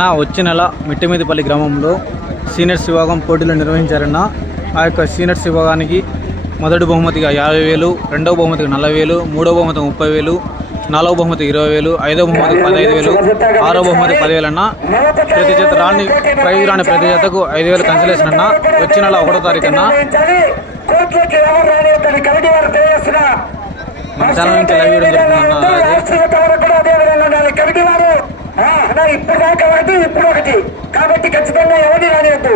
అన్న వచ్చే నెల మిట్టిమీదిపల్లి గ్రామంలో సీనియర్స్ విభాగం పోటీలు నిర్వహించారన్న. ఆ యొక్క సీనియర్స్ విభాగానికి మొదటి బహుమతిగా యాభై వేలు రెండవ బహుమతికి నలభై వేలు మూడవ బహుమతి ముప్పై వేలు నాలుగవ బహుమతి ఇరవై వేలు ఐదవ బహుమతి పదహైదు వేలు ఆరో బహుమతి పదివేలు అన్న. ప్రతి జత రాని ప్రైజ్ రాని ప్రతి చేతకు ఐదు వేలు కన్సలేషన్ అన్న. వచ్చే నెల ఒకటో తారీఖు అన్న. మన ఛానల్ నుంచి లైవ్ వీడియో జరుగుతుందన్న అలాగే. అన్నా ఇప్పుడు దాకా ఒకటి ఇప్పుడు ఒకటి కాబట్టి ఖచ్చితంగా ఎవరిని రానివద్దు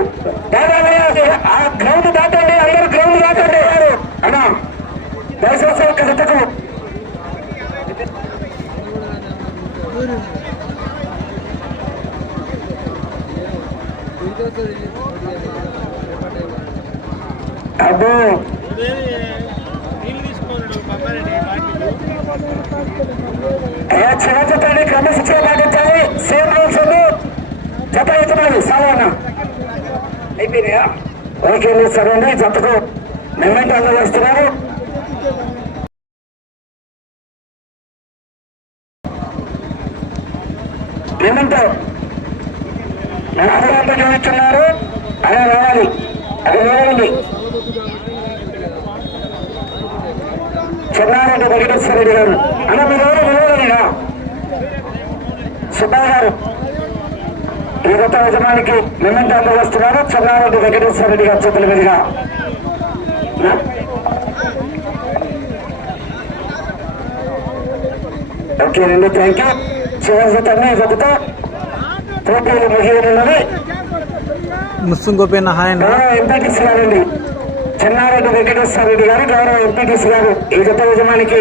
దాదాపు ఆ గ్రౌండ్ దాటండి అందరూ గ్రౌండ్ దాటండి. అన్నా దయచేసి ఒక జతకు అబ్బో. చిన్న చిత్రాన్ని క్రమశిక్షణ పాటించాలి సేమ్ రూల్స్ జత ఇస్తున్నాడు సాధారణ. అయిపోయినాయా ఓకే సరే అండి జతకు మెమెంట్ అందజేస్తున్నారు మెమెంట్ నాలుగు చూస్తున్నారు. అలా రావాలి. అది రావాలి. చెన్నారెడ్డి వెంకటేశ్వర రెడ్డి గారు. అన్న మీరు వినోదనేనా సుబ్బయ్య గారు ఈ గత యజమానికి మెమెంట్ అందజేస్తున్నారు చెన్నారెడ్డి వెంకటేశ్వర రెడ్డి గారి చేతుల మీదుగా. ఓకే అండి థ్యాంక్ యూ తన్ని జతతో పోటీలు హాయ్ అన్న గౌరవ ఎంపీటీసీ గారండి. చెన్నారెడ్డి వెంకటేశ్వర రెడ్డి గారు గౌరవ ఎంపీటీసీ గారు ఈ గత యజమానికి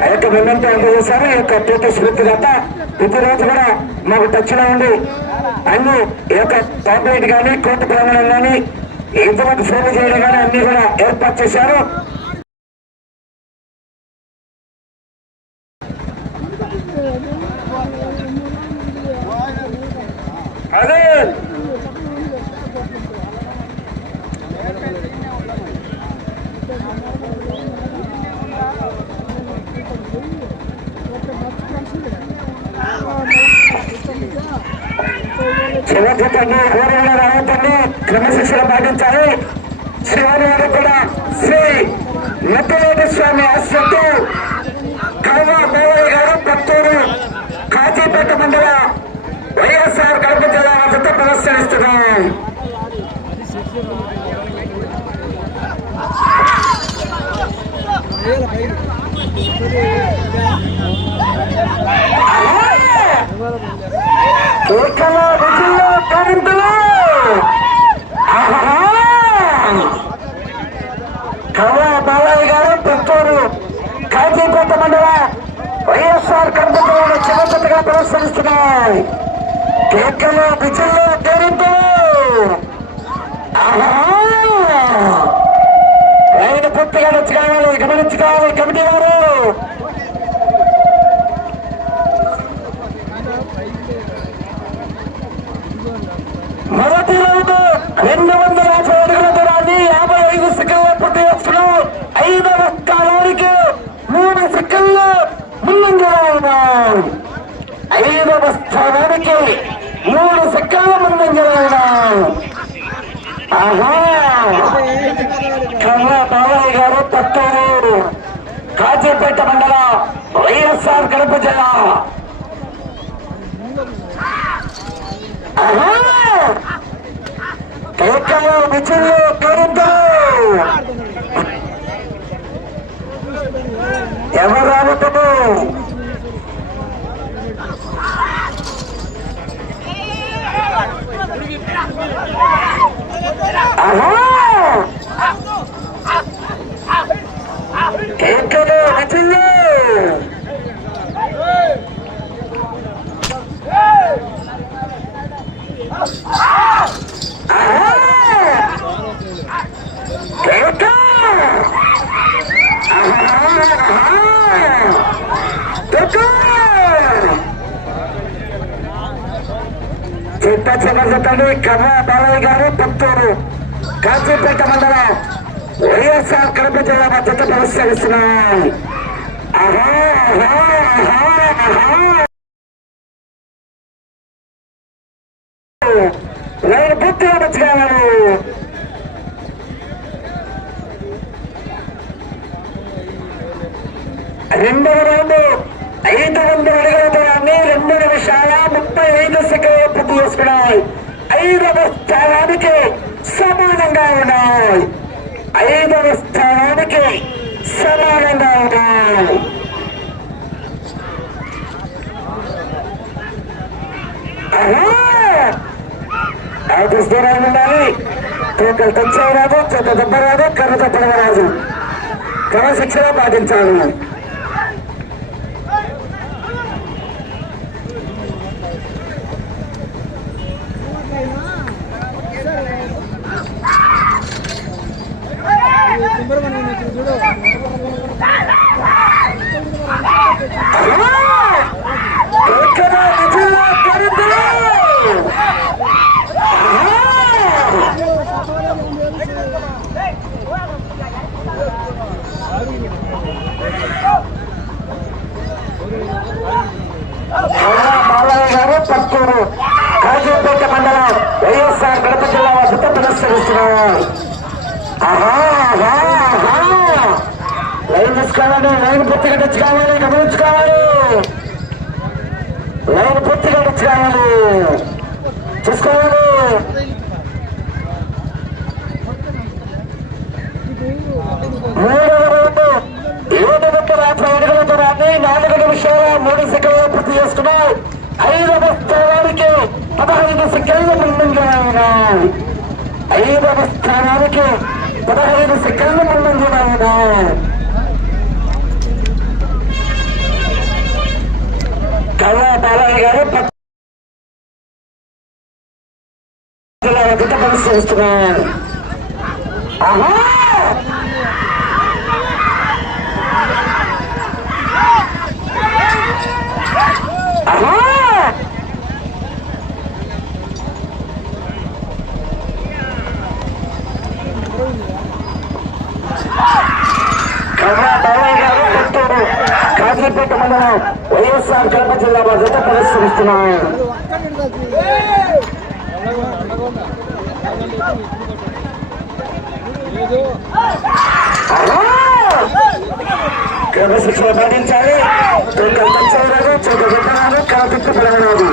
ఆ యొక్క మెమెంటో అందజేశారు. ఈ యొక్క పోటీ స్ఫూర్తి గత ప్రతిరోజు కూడా మాకు టచ్లో ఉండి అన్ని ఈ యొక్క పాంప్లెట్ కానీ కోర్టు ప్రాంగణం కానీ ఇంతవరకు ఫోన్ చేయడం కానీ అన్ని కూడా ఏర్పాటు చేశారు అదే శివజతండి ఊరిలో రావద్దండి క్రమశిక్షణ పాటించాలి. శ్రీవారి కూడా శ్రీ ముత్తలేటి స్వామి ఆశ్రతో కవ్వ మోవయ్య గారు పత్తూరు కాజీపేట మండల వైఎస్ఆర్ కడప జిల్లా వద్ద ప్రదర్శనిస్తున్నాం. కేకలో రుచుల్లో కరింపులు కవ్వ బాలయ్య గారు పుత్తూరు కాజీపేట మండల వైఎస్ఆర్ కంపెనీలు చివరిగా ప్రదర్శనిస్తున్నాయి కేకలో రుచుల్లో ఆయన పూర్తిగా నచ్చి కావాలి గమనించుకోవాలి కమిటీ వారు. మొదటి రౌండ్ రెండు వందల యాభై అడుగుల దూరాన్ని యాభై ఐదు సెకండ్ల పూర్తి చేస్తున్నాం ఐదవ స్థానానికి మూడు సెకండ్లు ముందంజలో ఉన్నాం ఐదవ స్థానానికి మూడు సెకండ్ల ఆహా! కర్ర బాలయ్య గారు పత్తూరు కాజీపేట మండలం వైఎస్ఆర్ కడప జిల్లా ఆహా విజులు పేరుతో ఎవరు రాబోతున్నారు ఆహా కేకలు విజులు చిట్ట బాలయ్య గారు పుత్తూరు. కాచిపేట మండలం వైఎస్ఆర్ కడప జిల్లా మద్దతు ప్రదర్శనిస్తున్నాయి ఆహా ఆహా ఆహా. ఆహా పూర్తిగా మర్చిపోయారు రెండవ రౌండ్ ఐదు వందల అడుగులతో దూరాన్ని రెండు నిమిషాల ముప్పై ఐదు సెకండ్లు పూర్తి చేసుకున్నాయి. ఐదవ స్థానానికి సమానంగా ఉన్నాయి. ఐదవ స్థానానికి సమానంగా ఉన్నాయి. దూరాలు ఉండాలి తోకలు తెచ్చేయరాదు చేత దెబ్బ రాదు కర్ర తప్పడం రాదు. క్రమశిక్షణ పాటించాలి ఎక్కడ నిధుల్లో కరుదులు? అవునా బాలయ్య గారు పక్కూరు కాజీపేట మండలం వైఎస్ఆర్ కడప జిల్లా వద్ద ప్రదర్శనిస్తున్నారు ఆహా, ఆహా, ఆహా. లైన్ తీసుకోవాలండి లైన్ పూర్తిగా టచ్ కావాలి గమనించుకోవాలి లైన్ పూర్తిగా టచ్ కావాలి చూసుకోవాలి మూడవ రౌండ్ ఏడు వందల యాభై అడుగుల దూరాన్ని నాలుగు నిమిషాల మూడు సెకండ్లు పూర్తి చేసుకున్నాయి ఐదవ స్థానానికి పదహైదు సెకండ్లు ముందంగా ఉన్నాయి ఐదవ స్థానానికి పదహైదు సెకండ్లు ముందంగా ఉన్నాయి కల్లా బాలయ్య గారు వద్ద పరిశీలిస్తున్నారు ఆహా ఆహా కర్రా బాలయ్య గారు పుత్తూరు కాజీపేట మండలం వైఎస్ఆర్ కడప జిల్లా భద్రత పరిశీలిస్తున్నారు క్రమశిక్షణ పాటించాలి తొక్కలు తెచ్చేయరాదు చెడు పెట్టరాదు కాపిట్టు పెరగరాదు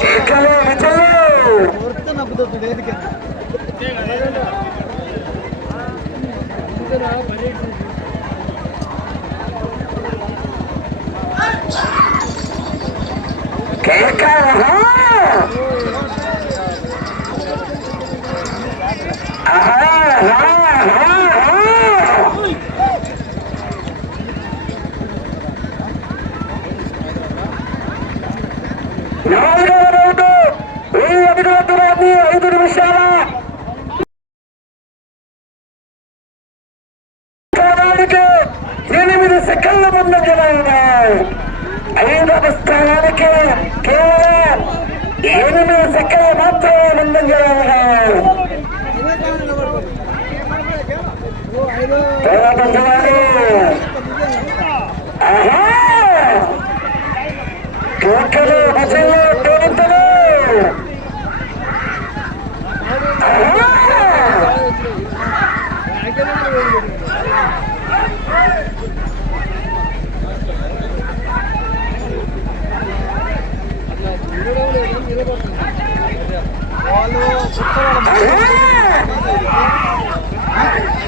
కేకలు విజయలు కేక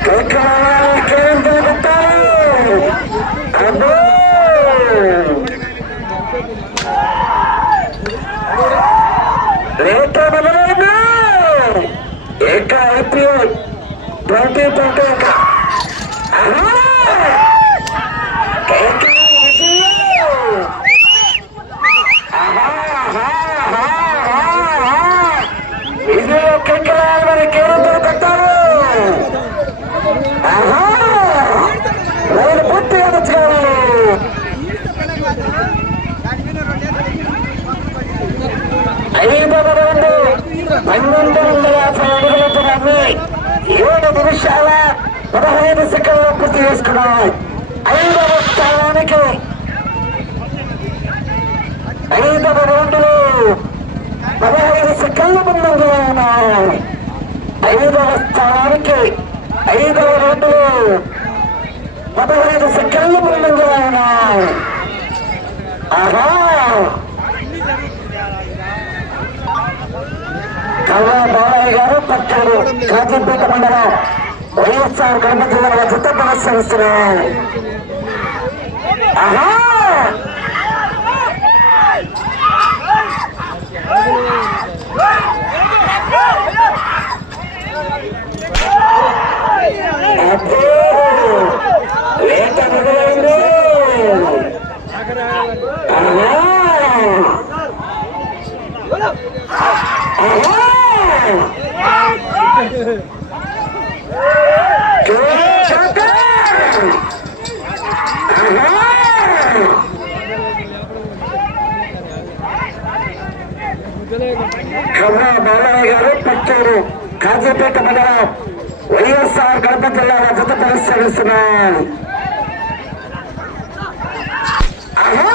Go, go, పన్నెండు యాభై అడుగుల దూరాన్ని ఏడు నిమిషాల పదహైదు సెకండ్లు పూర్తి చేసుకున్నాయి ఐదవ స్థానానికి ఐదవ రౌండ్లో పదహైదు సెకండ్ల ముందంగా ఉన్నాయి. ఐదవ స్థానానికి ఐదవ రౌండ్లో పదహైదు సెకండ్ల ముందంగా ఉన్నాయి. ఆహా! కల్లా బాలయ్య గారు పట్టారు. కాజీపేట మండలం వైఎస్ఆర్ కడప జిల్లా జత ప్రదర్శనిస్తున్నారు ఆహా! అబ్బో! లేత మొదలైంది. ఆహా! ఆహా! జోకర్! ఆహా! కన్నా బాలయ్య గారు పట్టారు కాజీపేట మండలం వైఎస్ఆర్ కడప జిల్లాల జత పరిశీలిస్తున్నారు ఆహా!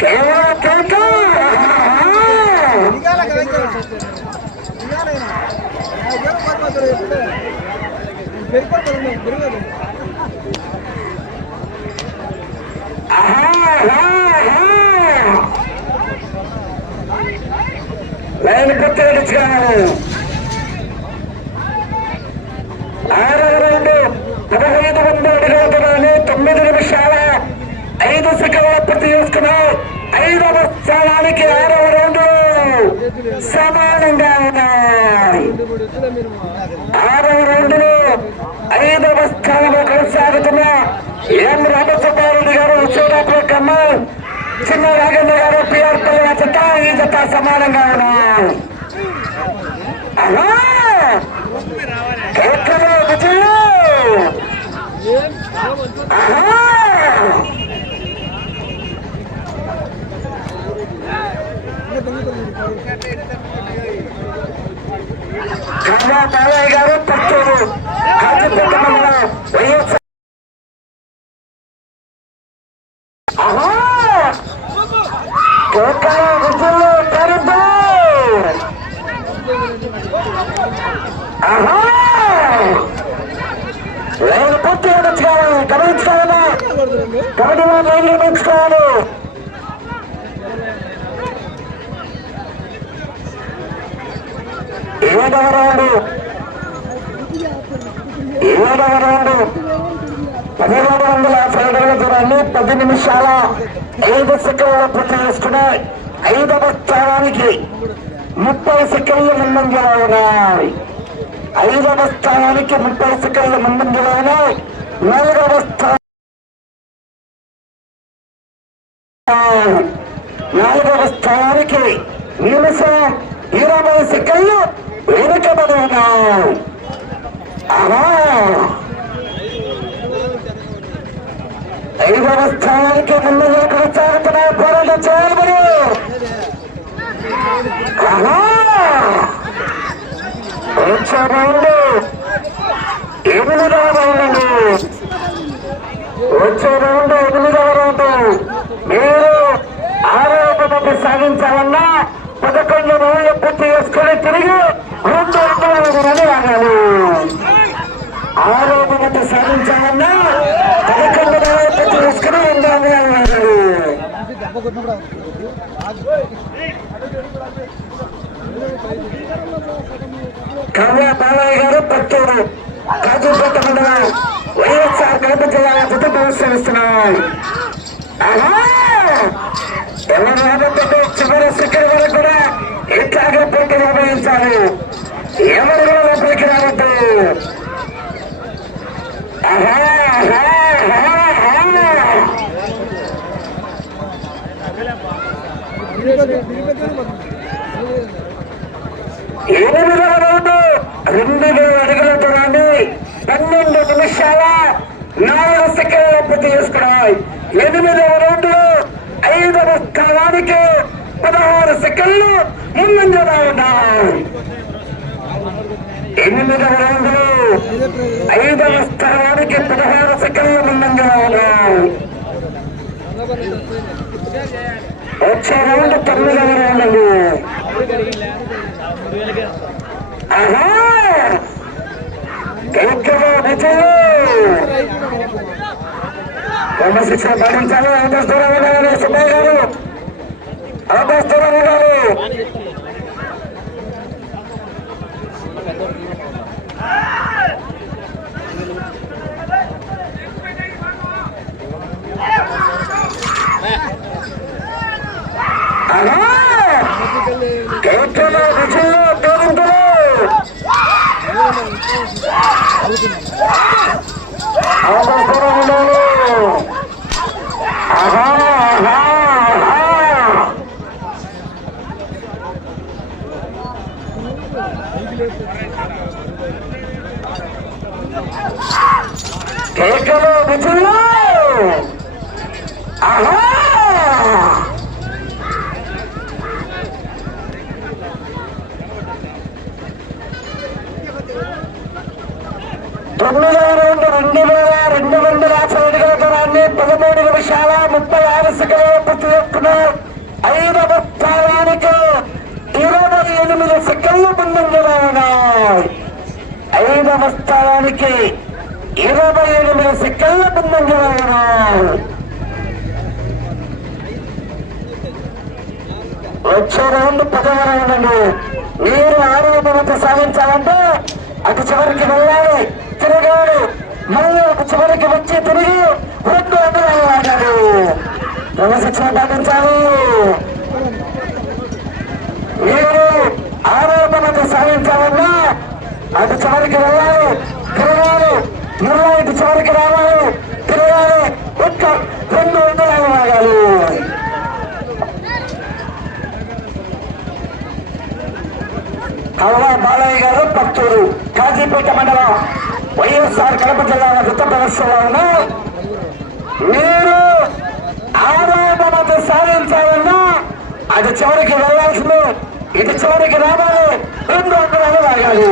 కేక! ఆహా! ఆహా! ఆహా! లైన్ కొట్టేటిచ్చాను ఆరవ రెండు పదహైదు వందల అడుగుతున్నాను తొమ్మిది నిమిషాల ఐదు సెకండ్ల పూర్తి చేసుకున్నాయి ఐదవ స్థానానికి ఆరవ రెండు సమానంగా ఉన్నాయి ఆరవ రెండులో ఐదవ స్థానంలో కొనసాగుతున్న ఎం రామచంద్రారెడ్డి గారు చూడపు కమ్మల్ చిన్న రాఘవ గారు పిఆర్ పల్లె జత ఈ జత సమానంగా ఉన్నాయి. ఆహా! బాలయ్య గారు పట్టు కాజీపేట మండలం వైఎస్ఆర్ ఆహా! కేకలు విజయం పరిధి ఆహా! లైన్ పూర్తి గమనించుకోవాలి గమనించుకోవాలా కబడ్డీ లైన్ గమనించుకోవాలి ఏడవ రౌండ్. ఏడవ రౌండ్. పదిహేడు వందల యాభై అడుగుల దూరాన్ని పది నిమిషాల ఐదు సెకండ్ల పూర్తి చేసుకున్నాయి ఐదవ స్థానానికి ముప్పై సెకండ్ల ముందంజలో ఉన్నాయి ఐదవ స్థానానికి ముప్పై సెకండ్ల ముందంజలో ఉన్నాయి నాలుగవ స్థానం నాలుగవ స్థానానికి నిమిషం ఇరవై సెకండ్లు వెనుకబడి ఉన్నాయి. ఆహా! ఐదవ స్థానానికి ముందుగా కొనసాగుతున్న పోరాటం చేయబడి ఆహా! వచ్చే రౌండ్ ఎనిమిదవ రౌండ్. వచ్చే రౌండ్ ఎనిమిదవ రౌండ్. మీరు ఆరోగ్యమతి సాగించాలన్నా పదకొండు రోజులు పూర్తి చేసుకుని తిరిగి రెండు వందల మంది రాగాలి ఆరోగ్యమతి సాధించాలన్నా పదకొండు రోజులు పూర్తి చేసుకుని రెండు వందల రాగాలి కావ్య బాలయ్య గారు పత్తూరు. కాజుపేట మండలం వైఎస్ఆర్ కడప జిల్లా జత ప్రదర్శనిస్తున్నాయి ఎవరు రాబోతుందో చివరి శిఖర్ వరకు కూడా ఇట్లాగే పోటీ నిర్వహించాలి. ఎవరు కూడా లోపలికి రావద్దు ఆహా! ఆహా! ఆహా! ఆహా! ఎనిమిదవ రౌండ్ రెండు వేల అడుగుల దూరాన్ని పన్నెండు నిమిషాల నాలుగు సెకండ్ల పూర్తి చేసుకున్నాయి. ఎనిమిదవ రౌండ్లో ఐదవ స్థానానికి పదహారు సెకండ్లు ముందంజలో ఉన్నాయి. ఎనిమిదవ రౌండ్లో ఐదవ స్థానానికి పదహారు సెకండ్లు ముందంజలో ఉన్నాయి. వచ్చే రౌండ్ తొమ్మిదవ రౌండ్ అండి. ఆహా! కైకవ క్రమశిక్షణ పాటించాలి. అవతస్తులు ఉండాలి. సుబ్బయ్య గారు. అవతస్తులు ఉండాలి. ¡Vamos, తొమ్మిదవ రౌండ్ రెండు వేల రెండు వందల యాభై దూరాన్ని పదమూడు నిమిషాల ముప్పై ఆరు సెకండ్లు పూర్తి చేసుకున్నారు ఐదవ స్థానానికి ఇరవై ఎనిమిది సెకండ్లు ముందంజలో ఉన్నాయి ఐదవ స్థానానికి ఇరవై ఎనిమిది సెకండ్లు ముందంజలో ఉన్నాయి వచ్చే రౌండ్ పదవ రౌండ్ అండి మీరు ఆరోగ్యత సాధించాలంటే అటు చివరికి వెళ్ళాలి. తిరగాలి మళ్ళీ అటు చివరికి వచ్చి తిరిగి రెండు వందలు ఆడాడు క్రమశిక్షణ పాటించాలి మీరు ఆరోగ్యత సాధించాలన్నా అటు చివరికి వెళ్ళాలి తిరగాలి మళ్ళీ ఇటు చివరికి రావాలి తిరగాలి ఒక్క రెండు వందలు ఆడాలి కలవా బాలయ్య గారు పత్తూరు కాజీపేట మండలం. వైఎస్ఆర్ కడప జిల్లా వృత్త ప్రదర్శనలో ఉన్న మీరు ఆరోపణత సాధించాలన్నా అది చివరికి వెళ్ళాల్సింది. ఇది చివరికి రావాలి. రెండు వందలు లాగాలి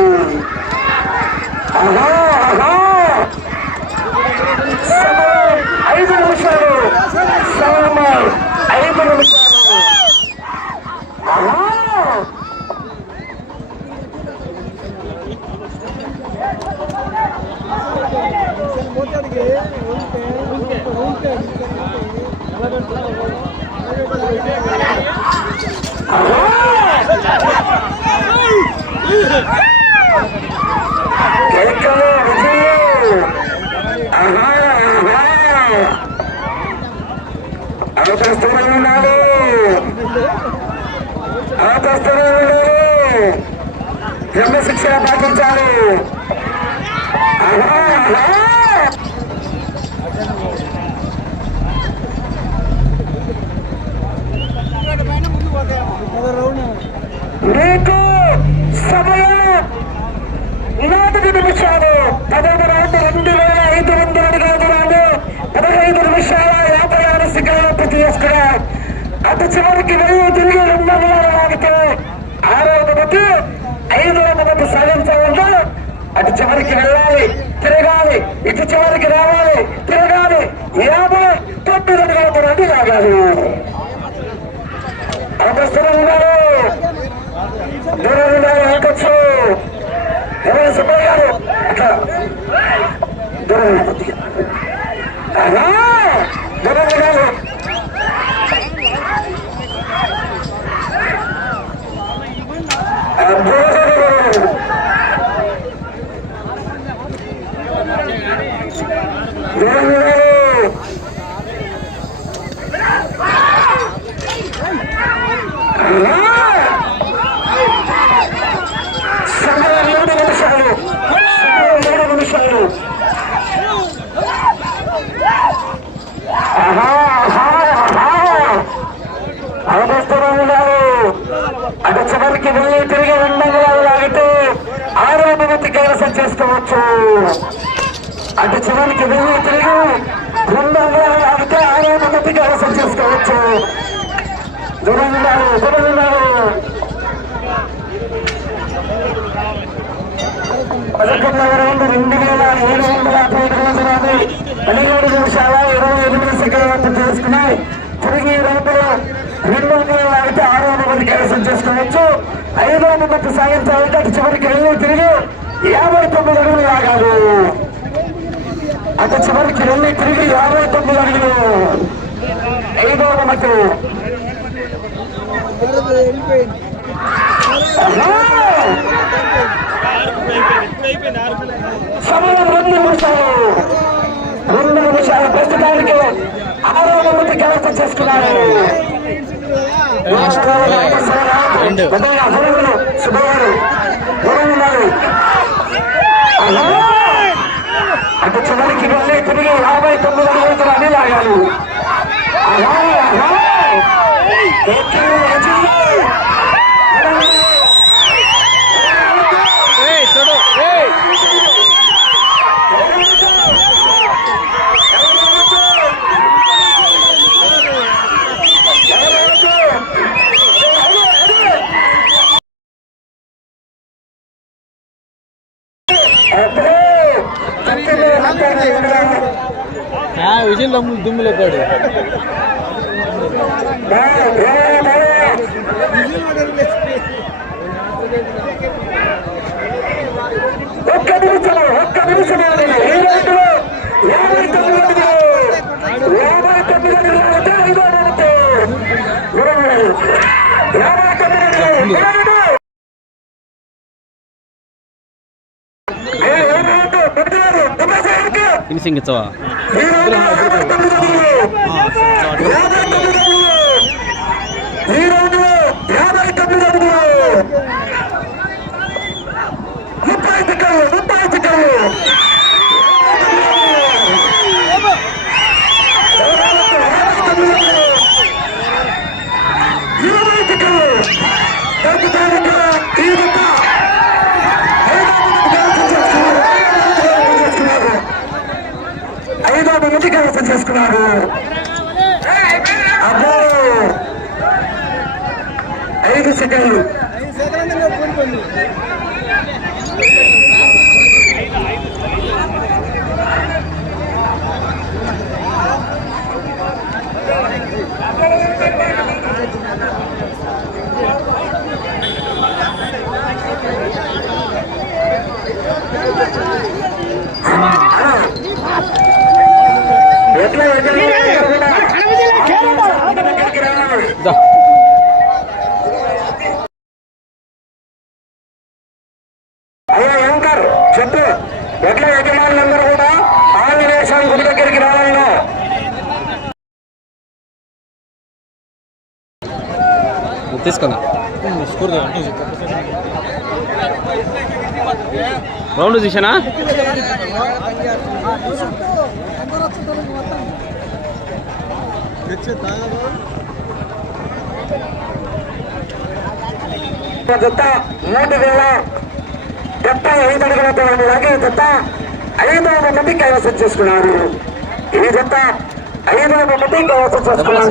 ఆహా, ఐదు నిమిషాలు. ఐదు నిమిషాలు ఆహా కేకలు విజయం ఆహా ఆహా అవతస్తులు ఉన్నారు అవతస్తులు ఉన్నారు దిశగా పాటించాలి మీకు సమయం నాలుగు నిమిషాలు. పదహైదు రౌండ్ రెండు వేల ఐదు వందల అడుగుల దూరాలు. పదహైదు నిమిషాల యాభై ఆరు సెకండ్లు పూర్తి చేసుకున్నారు అటు చివరికి వెయ్యి తిరిగి రెండు వందల లాగితే ఆరో మొదటి ఐదవ మొదటి సాధించాలంటే అటు చివరికి వెళ్ళాలి తిరగాలి ఇటు చివరికి రావాలి తిరగాలి. యాభై తొమ్మిది అడుగుల దూరాన్ని లాగాలి అవసరం ఉన్నారు దూరం ఆకొచ్చు ఎవరు సుబ్బయ్య గారు అట్లా. దూరం దూరం అబ్బో. వివేకులు బృందంగా అధికార మందికి అవసరం చేసుకోవచ్చు జరుగుతున్నారు జరుగుతున్నారు పదకొండవ రౌండ్ రెండు వేల ఏడు వందల పదిహేడు నిమిషాల ఇరవై ఎనిమిది సెకండ్ చేసుకున్నాయి తిరిగి రౌండ్లో రెండు వందల అయితే ఆరు వందల మంది కైవసం చేసుకోవచ్చు ఐదు వందల మంది సాగించాలంటే చివరికి వెళ్ళి తిరిగి యాభై తొమ్మిది అడుగులు ఆగాలి అటు చివరికి వెళ్ళి తిరిగి యాభై తొమ్మిది అడుగులు. బహుమతి ఆహా! సమయం రెండు నిమిషాలు. రెండు నిమిషాల ప్రస్తుతానికి ఆరో బహుమతి కైవసం చేసుకున్నారు. శుభవారు గురువున్నారు ఆహా! అటు చివరికి వెళ్ళి తిరిగి యాభై తొమ్మిది అడుగులు అని లాగాలి ఆహా! ఆహా! ఎక్కి ఎక్కి. ఏయ్ చూడు ఏయ్ ఆ విజయ్ దుమ్ము దుమ్ములో పడు ఒక్క నిమిషం ఒక్క నిమిషం ఈ రోజులో యాభై తొమ్మిది అడుగులు యాభై తొమ్మిది అడుగులు అయితే ఐదో నిమిషం ఇరవై యాభై తొమ్మిది అడుగులు ఇరవై ఏ- ఏ రోజు పెద్దవారు తొమ్మిది ఫినిషింగ్ ఇచ్చవా ఈ రోజు యాభై తొమ్మిది అడుగులు యాభై తొమ్మిది అడుగులు ఈ రోజు యాభై తొమ్మిది అడుగులు ముప్పై సెకండ్లు ముప్పై సెకండ్లు ఇరవై సెకండ్లు ప్రస్తుతానికి ఈ జత ఐదో మంది కైవసం చేసుకున్నారు అబ్బో ఐదు సెకండ్లు ఎట్లా అయ్యా యాంకర్ చెప్పు. ఎట్లా యజమానులందరూ కూడా ఆంజనేయ స్వామి గుడి దగ్గరికి తీసుకున్నా రౌండ్ చూసానా జత మూడు వేల డెబ్బై ఐదు అడుగుల దూరం లాగి ఈ ఐదు వందల మంది కైవసం చేసుకున్నారు. ఈ జత ఐదవ మంది కైవసం చేసుకున్నారు.